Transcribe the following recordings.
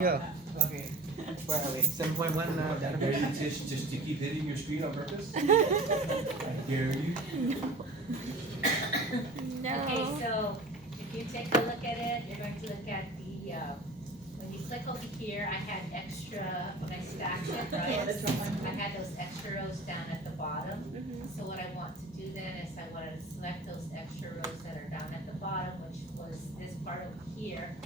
Yeah. Okay. Where are we? 7.1 I dare database? you just to keep hitting your screen on purpose? I dare you. Okay, so if you take a look at it, you're going to look at the, when you click over here, I had extra, when I stacked it, right? I had those extra rows down at the bottom. So what I want to do then is I want to select those extra rows that are down at the bottom, which was this part over here.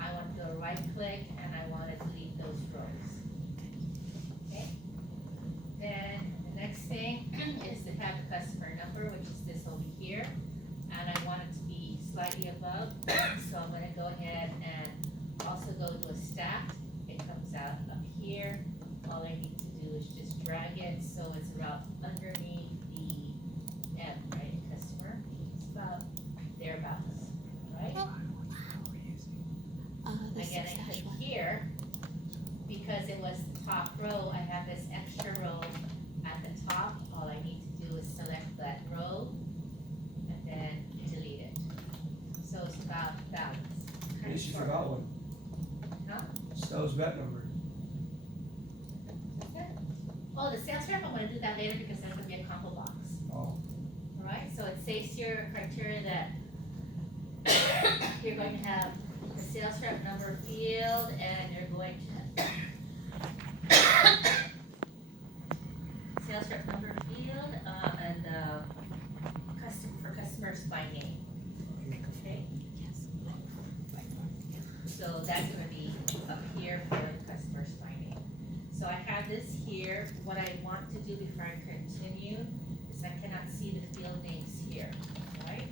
I want to go right click and I want to delete those rows. Okay? Then the next thing is to have the customer number, which is this over here. And I want it to be slightly above. So I'm gonna go ahead and also go to a stack. It comes out up here. All I need to do is just drag it so it's about underneath the M, right, customer. It's about thereabouts, right? Again, I click here, because it was the top row, I have this extra row at the top. All I need to do is select that row and then delete it. So it's about balance. Hey, she forgot one. Huh? Sales vet number. Oh, the sales rep, I'm gonna do that later because that's gonna be a combo box. Oh. Alright, so it says here criteria that you're going to have the sales rep number field and you're going to sales rep number field, and for customers by name. Okay? So that's gonna be up here for the customers by name. So I have this here. What I want to do before I continue is I cannot see the field names here, right?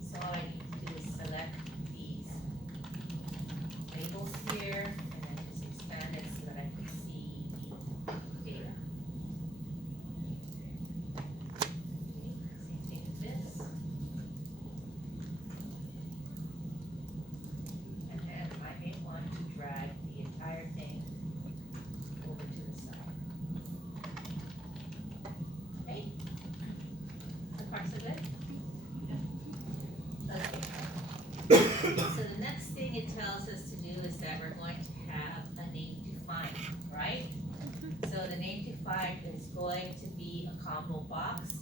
So all I need to do is select these labels here and then just expand it so that I can see the data. Same thing with this. And then I may want to drag the entire thing over to the side. Okay? The parts are good? Okay. So the next thing it tells us to do is that we're going to have a name to find, right? So the name to find is going to be a combo box.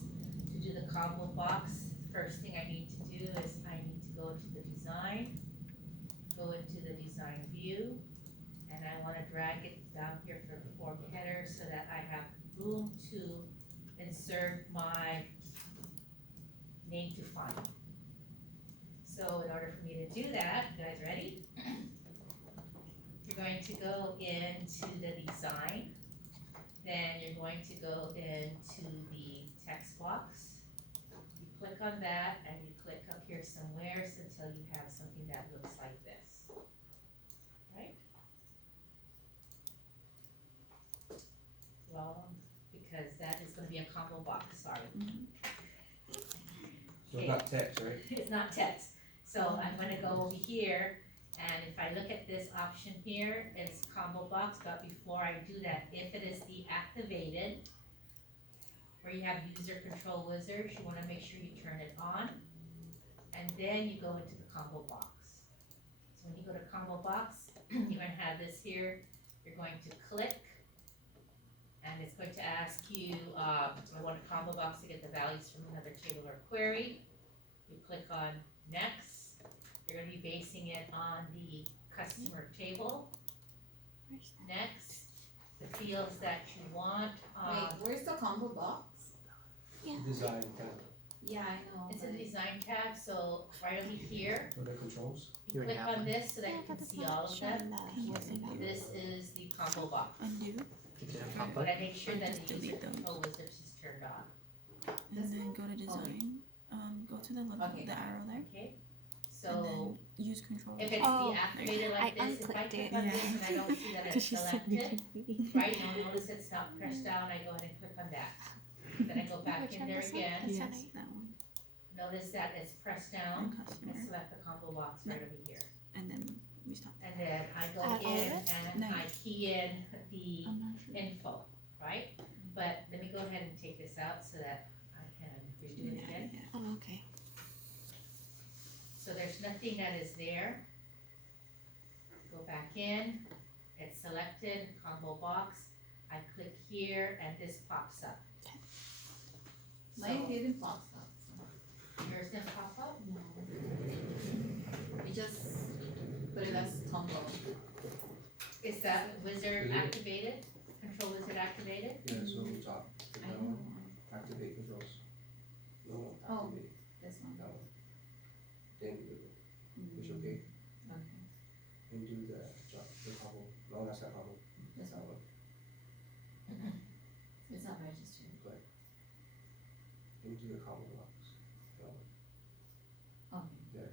To do the combo box, first thing I need to do is I need to go to the design, go into the design view, and I want to drag it down here for the form header so that I have room to insert my name to find. So in order for me to do that, you guys ready? You're going to go into the design, then you're going to go into the text box. You click on that and you click up here somewhere until you have something that looks like this. Right? Well, because that is gonna be a combo box, sorry. So it's not text, right? It's not text. So I'm gonna go over here, and if I look at this option here, it's combo box, but before I do that, if it is deactivated, where you have user control wizard, you wanna make sure you turn it on, and then you go into the combo box. So when you go to combo box, you're gonna have this here, you're going to click, and it's going to ask you, I want a combo box to get the values from another table or query. You click on next. You're gonna be basing it on the customer table. Next, the fields that you want. Wait, where's the combo box? Design tab. Yeah, I know. It's in the design tab, so right over here, What are controls? you You click already have on one. this so that you can see all of them. This is the combo box. Undo, But I make sure that Just the user delete them. control wizard is turned on. and then go to design, go to the level, Okay. the arrow there, Okay? and So then use control. if it's Oh, deactivated I like this, if I unclicked click it. on this Yeah. and I don't see that it's selected, right, you'll notice it's not pressed down, I go ahead and click on that. Then I go back in there again, Yes, that one, notice that it's pressed and down, customer, and select the combo box right over here. and then restart. And then I go Add all of in it? and No. I key in the I'm not sure. info, right? But let me go ahead and take this out so that I can redo it again. Yeah. Oh, okay. So there's nothing that is there. Go back in, selected combo box, I click here and this pops up. Mine So, didn't pop up. yours didn't pop up? No. We just put it as combo. Is that wizard Is it? activated? Control wizard activated? Yeah, so top, I that don't one, know. activate controls. No, Oh. activate This one. that one. Then push Mm, okay, okay, and do the job, the combo. No, that's not combo. this That one. one. It's not registered. Into the combo box. That one. Okay. There.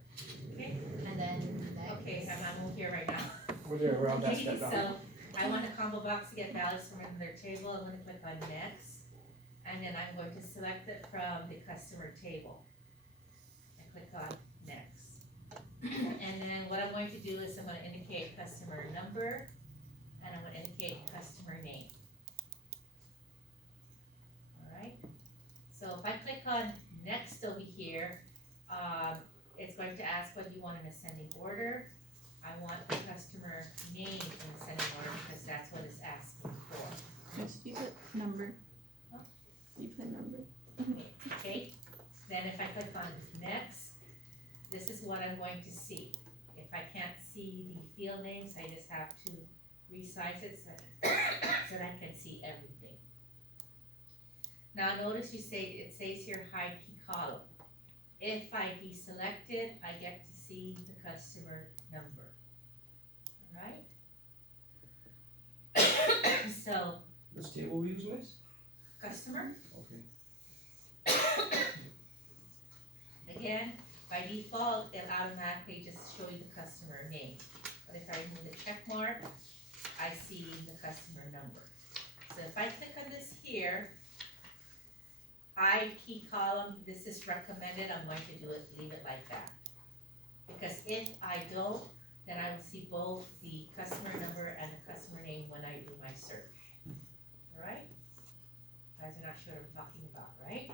Okay, And then next. okay, I'm here right now. We're there, we're on that Okay, step now. so I want a combo box to get values from their table, I'm gonna click on next. And then I'm going to select it from the customer table. I click on next. And then what I'm going to do is I'm gonna indicate customer number, and I'm gonna indicate customer name. Alright, so if I click on next over here, it's going to ask whether you want an ascending order. I want the customer name in ascending order because that's what it's asking for. Yes, you put number. Huh? You put number. Okay, then if I click on next, this is what I'm going to see. If I can't see the field names, I just have to resize it so that I can see everything. Now notice it says here hide key column. If I deselect it, I get to see the customer number. Alright? So, Which table we use, miss? customer, Okay. again, by default, it'll automatically just show you the customer name. But if I remove the check mark, I see the customer number. So if I click on this here, hide key column, this is recommended, I'm going to do it, leave it like that. Because if I don't, then I will see both the customer number and the customer name when I do my search. Alright? You guys are not sure what I'm talking about, right?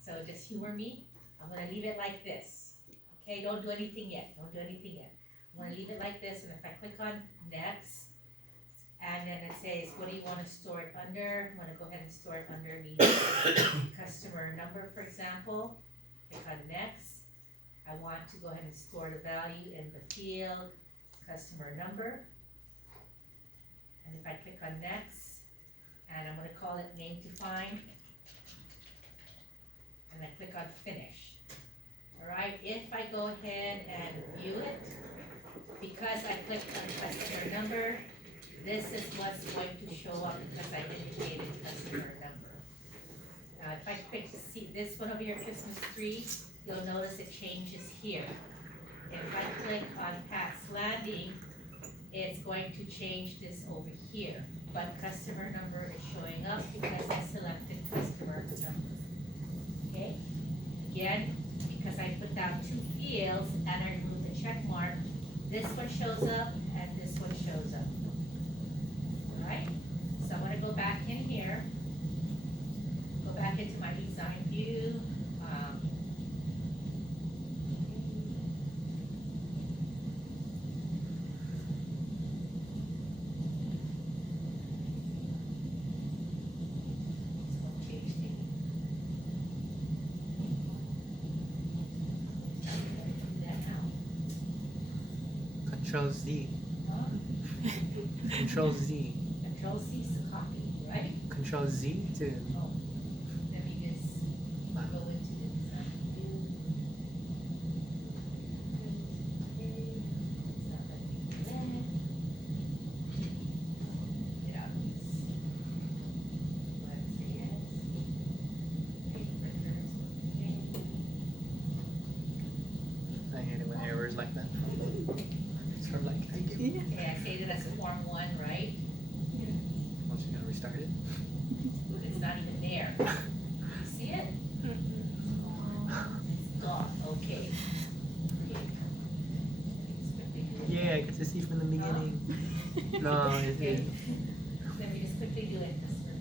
So just humor me, I'm gonna leave it like this. Okay, don't do anything yet, don't do anything yet. I'm gonna leave it like this, and if I click on next, and then it says, what do you wanna store it under? I'm gonna go ahead and store it under the customer number, for example. Click on next. I want to go ahead and store the value in the field, customer number. And if I click on next, and I'm gonna call it name to find, and I click on finish. Alright, if I go ahead and view it, because I clicked on customer number, this is what's going to show up because I indicated customer number. Now, if I click to see this one over here, Christmas tree, you'll notice it changes here. If I click on Pat's Landing, it's going to change this over here, but customer number is showing up because I selected customer number. Okay? Again, because I put down two fields and I remove the check mark, this one shows up and this one shows up. Alright? So I'm gonna go back in here, go back into my design view. Control Z. Huh? Control Z. Control C is to copy, right? Control Z to. Oh, let me just go into the design view. It's not letting me do that. Get out of this. Let's say yes. Page printers, okay. I hate it when errors like that. Sort of like, I get Yeah. Okay, I saved it as a Form 1, right? once you're gonna restart it. It's not even there. You see it? It's gone, okay. Yeah, I get to see from the beginning. No, it Okay. is. Let me just quickly do it this way.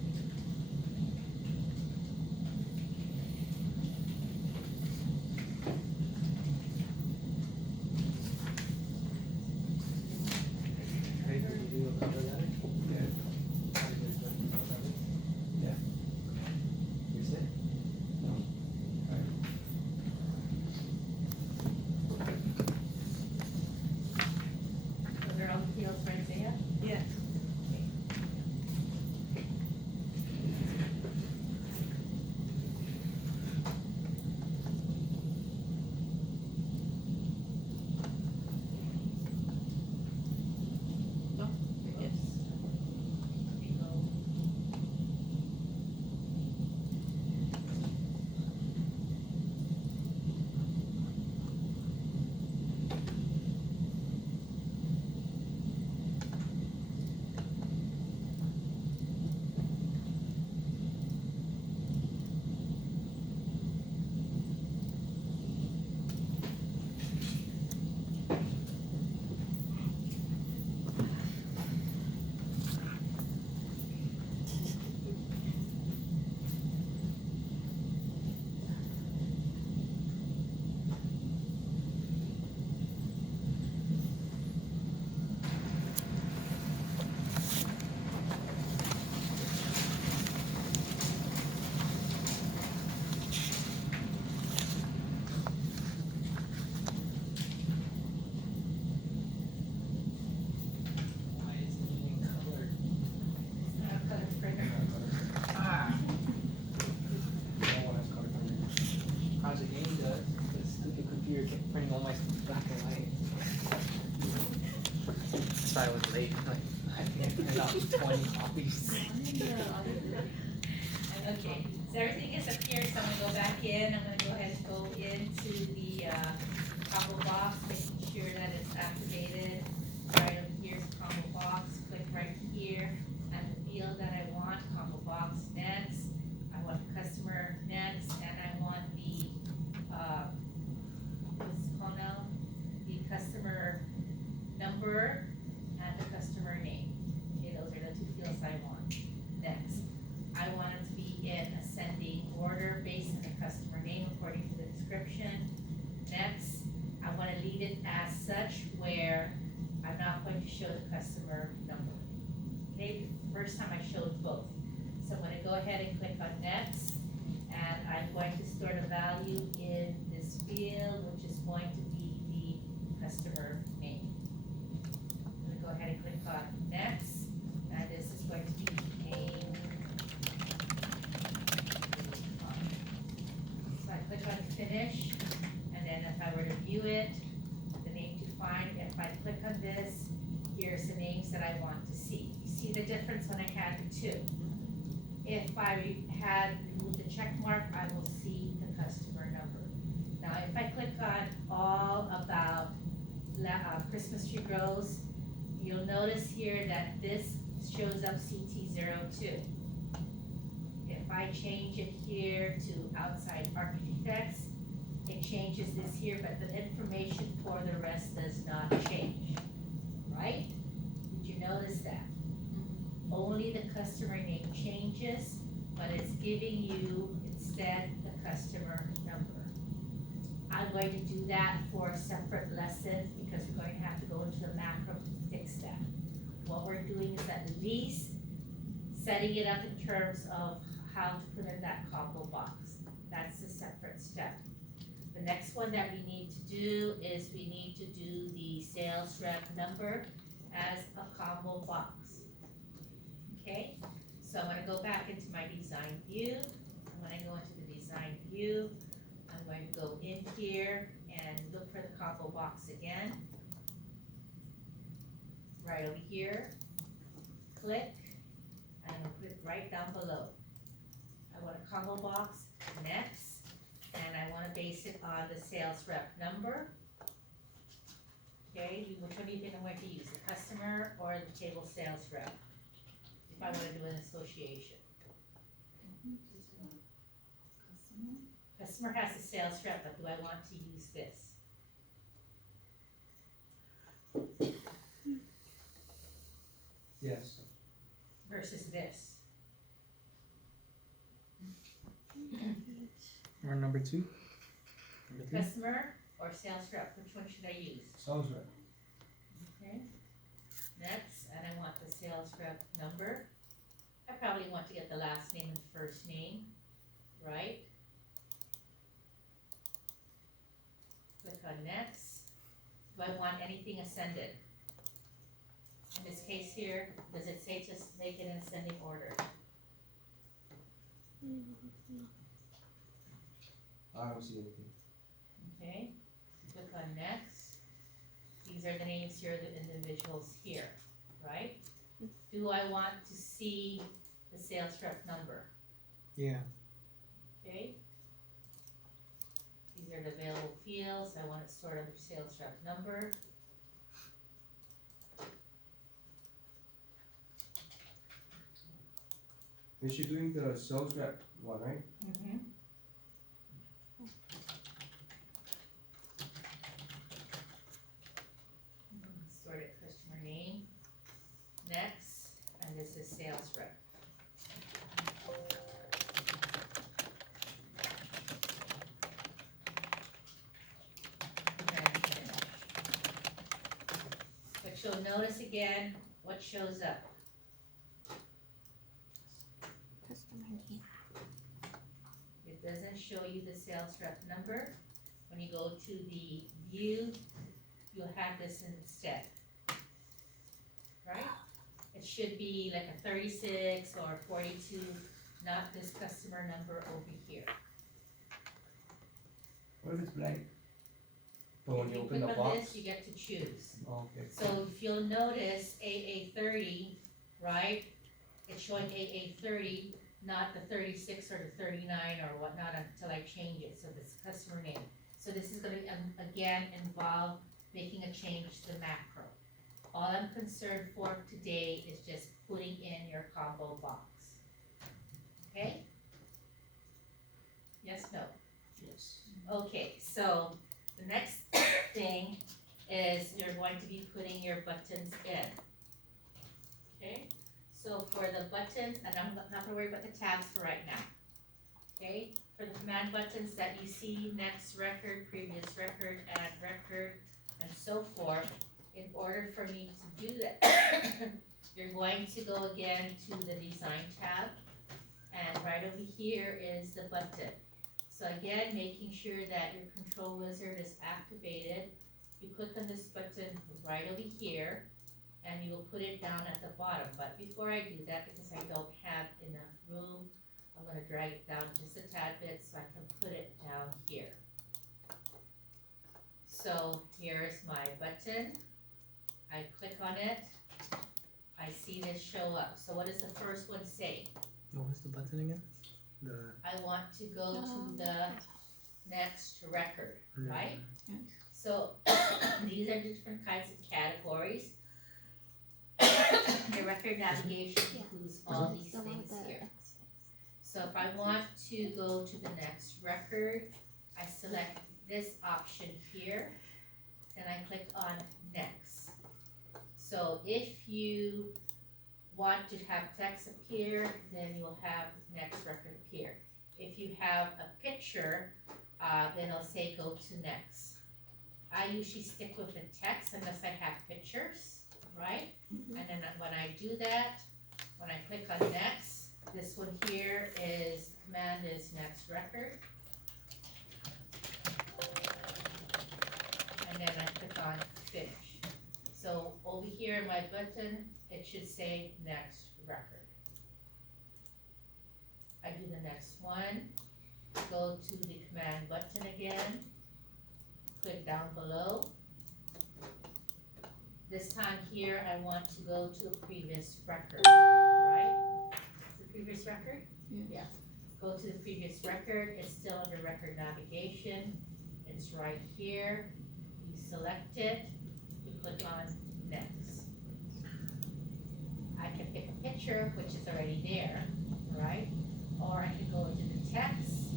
Right, did you do a cover letter? got 20 copies. Okay, so everything is up here, so I'm gonna go back in, I'm gonna go ahead and go into the, combo box, making sure that it's activated. Right over here's combo box, click right here, and the field that I want, combo box next. I want the customer next, and I want the, what's it called now? The customer number and the customer name. Okay, those are the two fields I want. Next, I want it to be in ascending order based on the customer name according to the description. Next, I wanna leave it as such where I'm not going to show the customer number. Okay, first time I showed both. So I'm gonna go ahead and click on next, and I'm going to store the value in this field, which is going to be the customer name. I'm gonna go ahead and click on next, and this is going to be name. So I click on finish, and then if I were to view it, the name to find, if I click on this, here's the names that I want to see. You see the difference when I had the two. If I had removed the check mark, I will see the customer number. Now, if I click on all about Christmas tree grows, you'll notice here that this shows up CT02. If I change it here to outside architects, it changes this here, but the information for the rest does not change, right? Did you notice that? Only the customer name changes, but it's giving you instead the customer number. I'm going to do that for a separate lesson because we're going to have to go into the macro to fix that. What we're doing is at least setting it up in terms of how to put in that combo box. That's a separate step. The next one that we need to do is we need to do the sales rep number as a combo box. Okay, so I'm gonna go back into my design view. And when I go into the design view, I'm going to go in here and look for the combo box again. Right over here, click, and I'm gonna put it right down below. I want a combo box next, and I wanna base it on the sales rep number. Okay, which one do you think I'm going to use, the customer or the table sales rep? If I wanna do an association. Customer has the sales rep, but do I want to use this? Yes. Versus this? Or number two? Number three? Customer or sales rep, which one should I use? Sounds right. Okay, next, and I want the sales rep number. I probably want to get the last name and first name, right? Click on next. Do I want anything ascended? In this case here, does it say just make it in ascending order? I don't see anything. Okay, click on next. These are the names here, the individuals here, right? Do I want to see the sales rep number? Yeah. Okay. These are the available fields, I want it stored under sales rep number. Is she doing the sales rep one, right? Mm-hmm. Sort it customer name, next, and this is sales rep. And finish. But you'll notice again, what shows up? Customer name. It doesn't show you the sales rep number. When you go to the view, you'll have this instead. Right? It should be like a 36 or 42, not this customer number over here. What if it's blank? But when If you you open click the on box? this, you get to choose. Oh, okay. So if you'll notice AA30, right? It's showing AA30, not the 36 or the 39 or whatnot until I change it, so this customer name. So this is gonna, again, involve making a change to the macro. All I'm concerned for today is just putting in your combo box. Okay? Yes, no? Yes. Okay, so the next thing is you're going to be putting your buttons in. Okay, so for the buttons, and I'm not gonna worry about the tabs for right now. Okay, for the command buttons that you see, next record, previous record, add record, and so forth, in order for me to do that, you're going to go again to the design tab, and right over here is the button. So again, making sure that your control wizard is activated, you click on this button right over here, and you will put it down at the bottom. But before I do that, because I don't have enough room, I'm gonna drag it down just a tad bit so I can put it down here. So here's my button. I click on it. I see this show up. So what does the first one say? What was the button again? The I want to go to the next record, right? So these are different kinds of categories. The record navigation includes all these The one things with the here. X. So if I want to go to the next record, I select this option here, then I click on next. So if you want to have text appear, then you'll have next record appear. If you have a picture, then it'll say go to next. I usually stick with the text unless I have pictures, right? Mhm. And then when I do that, when I click on next, this one here is, command is next record. And then I click on finish. So over here in my button, it should say next record. I do the next one, go to the command button again, click down below. This time here, I want to go to a previous record, right? The previous record? Yeah. Go to the previous record, it's still under record navigation, it's right here, you select it, you click on next. I can pick a picture, which is already there, right? Or I can go into the text,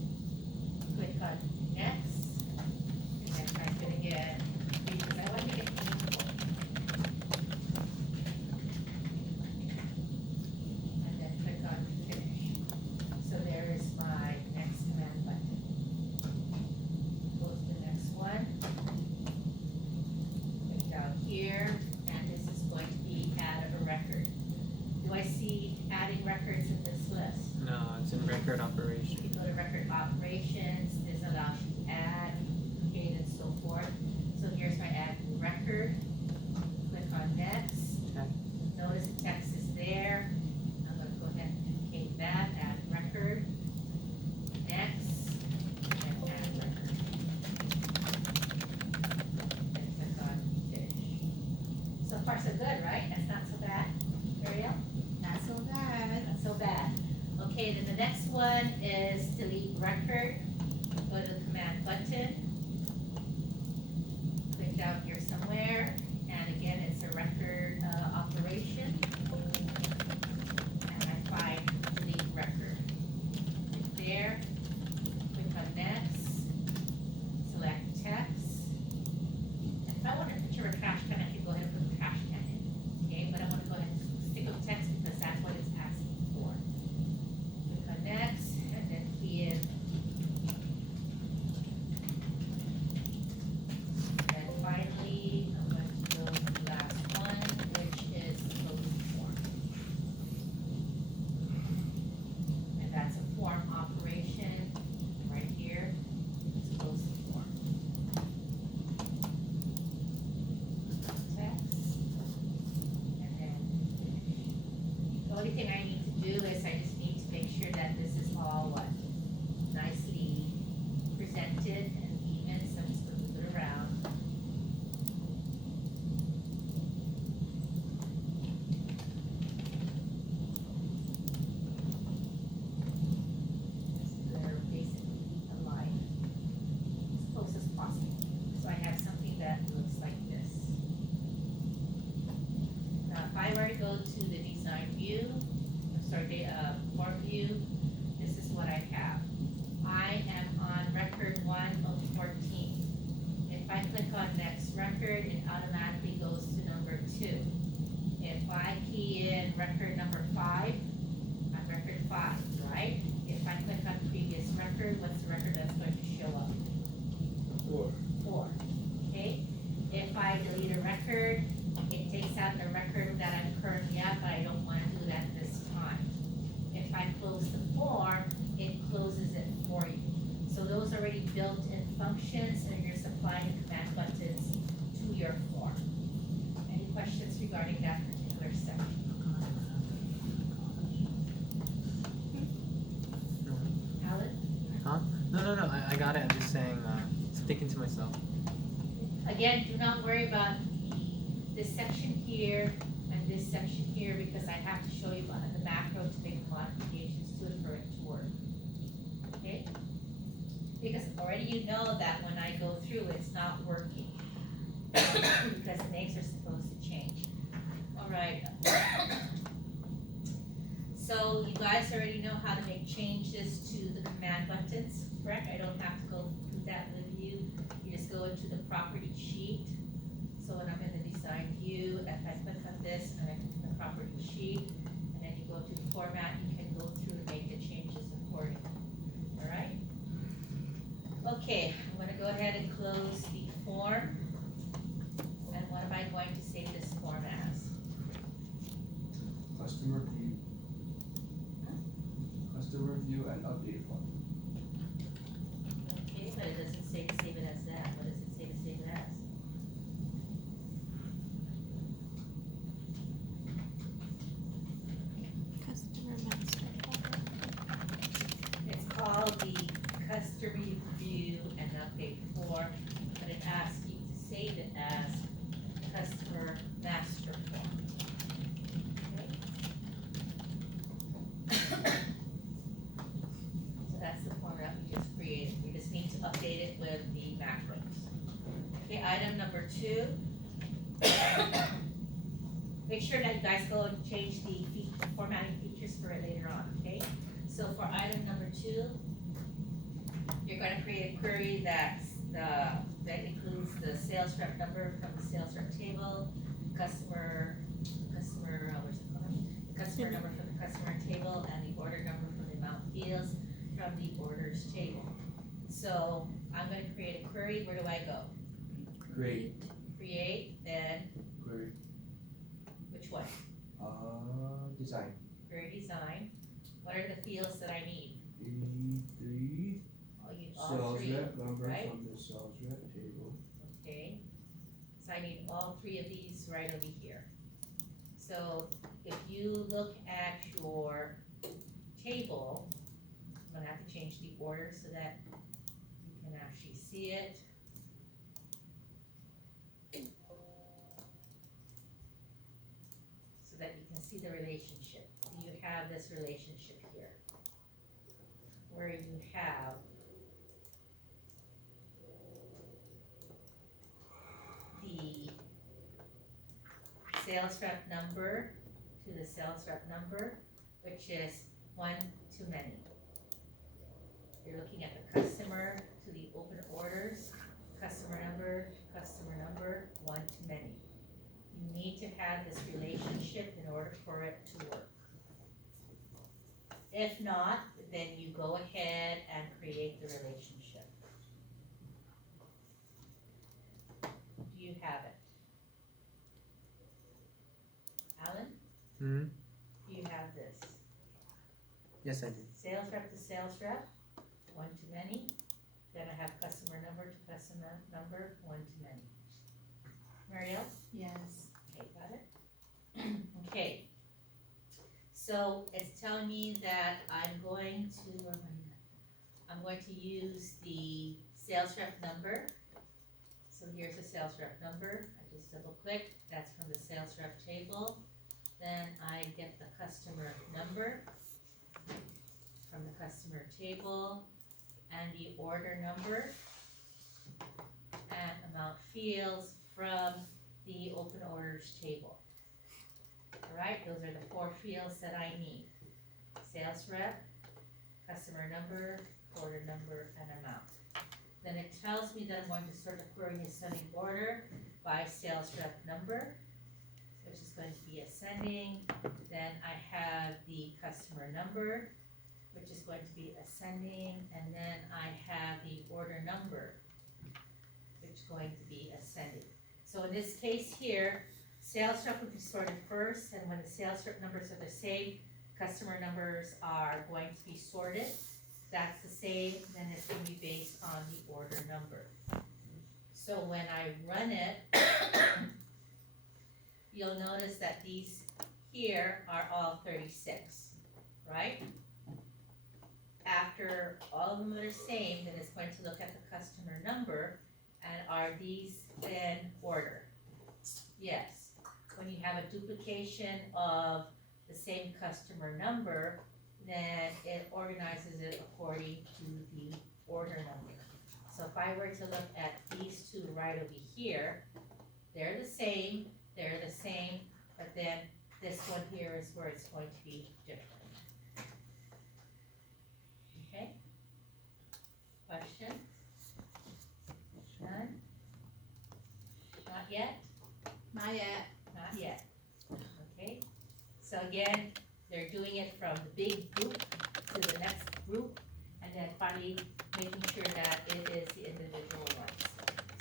click on next, and then type it again, because I want to make it meaningful. And then click on finish. So there is my next command button. Go to the next one. Click down here, and this is going to be add a record. Do I see adding records in this list? no, it's in record operation. You go to record operations, this allows you to add, duplicate, and so forth. So here's my add new record. Click on next. Okay. Notice the text is there. I'm gonna go ahead and duplicate that, add record. Next, and add record. And click on finish. So far so good, right? That's not so bad. Ariel? Not so bad. Not so bad. Okay, then the next one is delete record. Go to the command button. Click down here somewhere, and again, it's a record operation. And I find delete record. Click there, click on next, select text. And if I want a picture of a trash can, I can go ahead and put the trash can in. Okay, but I want to go ahead and stick with text because that's what it's asking for. Click on next, and then key in. And finally, I'm going to go to the last one, which is closing form. And that's a form operation, right here, it's closing form. Text, and then finish. The only thing I need to do is I just need to make sure that this is all what? Nicely presented and even, so I'm just gonna move it around. or form view, this is what I have. I am on record 1 of 14. If I click on next record, it automatically goes to number 2. If I key in record number 5, I'm record 5, right? If I click on previous record, what's the record that's going to show up? 4. Okay? If I delete a record, it takes out the record that I'm currently at, but I don't want to do that this time. If I close the form, it closes it for you. So those are already built-in functions, and you're supplying the command buttons to your form. Any questions regarding that particular section? Alan? Huh? No, I got it. I'm just saying, sticking to myself. Again, do not worry about this section here and this section here, because I have to show you the macro to make modifications to it for it to work. Okay? Because already you know that when I go through, it's not working. Because the names are supposed to change. All right. So you guys already know how to make changes to the command buttons, correct? I don't have to go through that with you. You just go into the property sheet. So when I'm in the design view, if I click on this and I click on the property sheet, and then you go to the format, you can go through and make the changes accordingly. All right? Okay, I'm gonna go ahead and close the form. And what am I going to save this form as? Customer view. Customer view and update form. Okay, but it doesn't say to save it as that. What does it say to save it as? Customer master It's called the customer view and update form, but it asks you to save it as customer master form. Okay? So that's the format we just created. We just need to update it with the macros. Okay, item number 2. Make sure that you guys go and change the formatting features for it later on, okay? So for item number 2, you're going to create a query that includes the sales rep number from the sales rep table, customer number from the customer table, and the order number from the amount fields from the orders table. So I'm going to create a query. Where do I go? Great. Create, then Query. which one? Design. Query design. What are the fields that I need? The Oh, you all sales 3. rep number right? from the sales rep table. Okay, so I need all 3 of these right over here. So if you look at your table, I'm gonna have to change the order so that you can actually see it. So that you can see the relationship. You have this relationship here, where you have the sales rep number to the sales rep number, which is 1 too many. You're looking at the customer to the open orders, customer number, 1 too many. You need to have this relationship in order for it to work. If not, then you go ahead and create the relationship. Do you have it? Alan, Hmm. do you have this? Yes, I do. Sales rep to sales rep, 1 too many. Then I have customer number to customer number, 1 too many. Marielle? Yes. Okay, got it? Okay. So it's telling me that I'm going to, where am I at? I'm going to use the sales rep number. So here's the sales rep number. I just double click. That's from the sales rep table. Then I get the customer number from the customer table and the order number and amount fields from the open orders table. All right, those are the 4 fields that I need. sales rep, customer number, order number, and amount. Then it tells me that I'm going to sort the query ascending order by sales rep number, which is going to be ascending. Then I have the customer number, which is going to be ascending, and then I have the order number, which is going to be ascending. So in this case here, sales rep would be sorted first, and when the sales rep numbers are the same, customer numbers are going to be sorted. That's the same, then it's gonna be based on the order number. So when I run it, you'll notice that these here are all 36, right? After all of them are the same, then it's going to look at the customer number, and are these in order? Yes. When you have a duplication of the same customer number, then it organizes it according to the order number. So if I were to look at these two right over here, they're the same, but then this one here is where it's going to be different. Okay? Questions? None? Not yet? Not yet. Not yet. Okay? So again, they're doing it from the big group to the next group, and then finally making sure that it is the individual ones.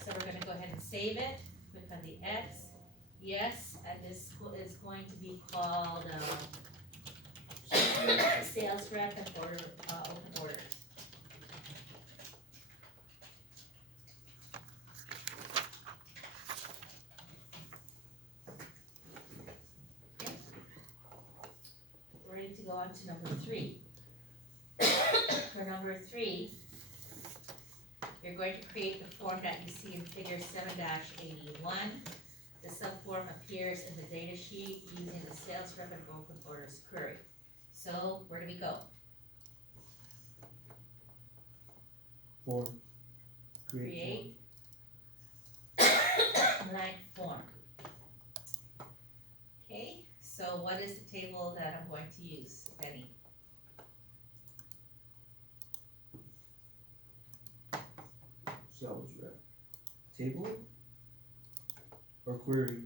So we're gonna go ahead and save it, click on the X, yes, and this is going to be called, sales rep and order, open orders. Ready to go on to number 3. For number 3, you're going to create the form that you see in figure 7-81. The subform appears in the data sheet using the sales rep and open orders query. So where do we go? Form. Create blank form. Okay, so what is the table that I'm going to use, if any? Sales rep. Table? Or query?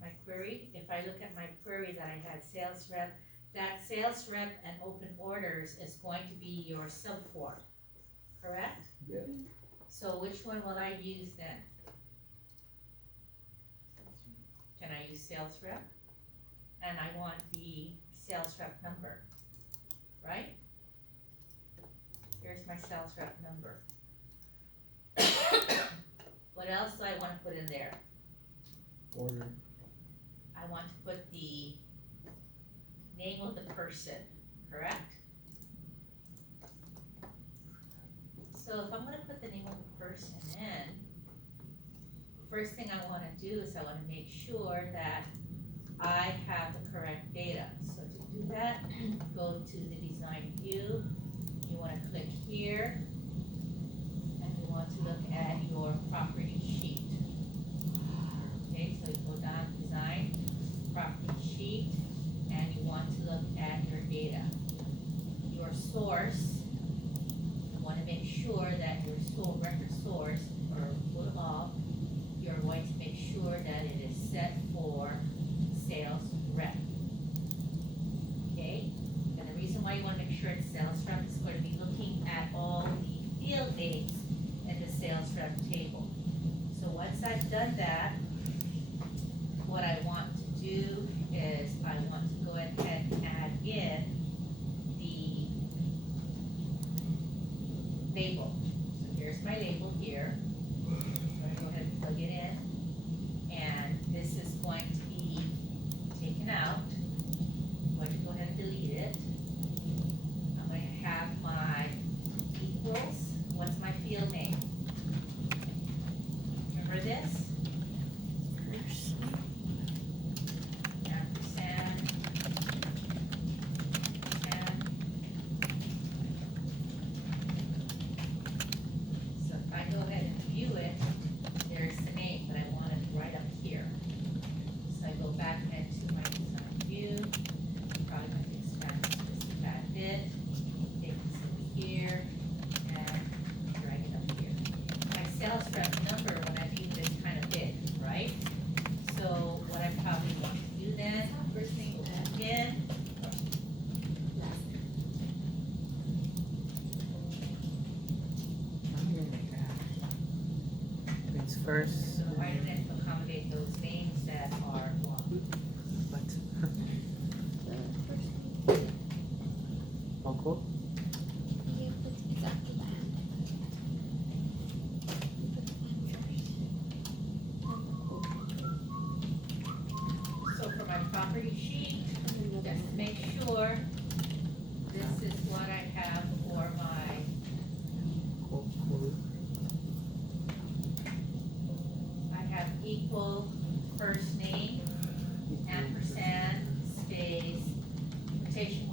My query, if I look at my query that I had sales rep, that sales rep and open orders is going to be your subform, correct? Yeah. So which one will I use then? Can I use sales rep? And I want the sales rep number, right? Here's my sales rep number. What else do I want to put in there? Order. I want to put the name of the person, correct? So if I'm gonna put the name of the person in, the first thing I wanna do is I wanna make sure that I have the correct data. So to do that, go to the design view, you wanna click here, and you want to look at your property sheet. Okay, so you go down to design, property sheet, and you want to look at your data. Your source, you want to make sure that your record source, or put all, you're going to make sure that it is set for sales rep. Okay, and the reason why you want to make sure it's sales rep is going to be looking at all the field names in the sales rep table. So once I've done that, what I want to do is I want to go ahead and add in the label. So here's my label here. first. Why didn't it accommodate those names that are long? What? The first one. Oh, cool. Yeah, but it's after that. Put the first. So for my property sheet, And then the just to make sure, this is what I have for my, Cool, cool. I have equal first name, ampersand, space, quotation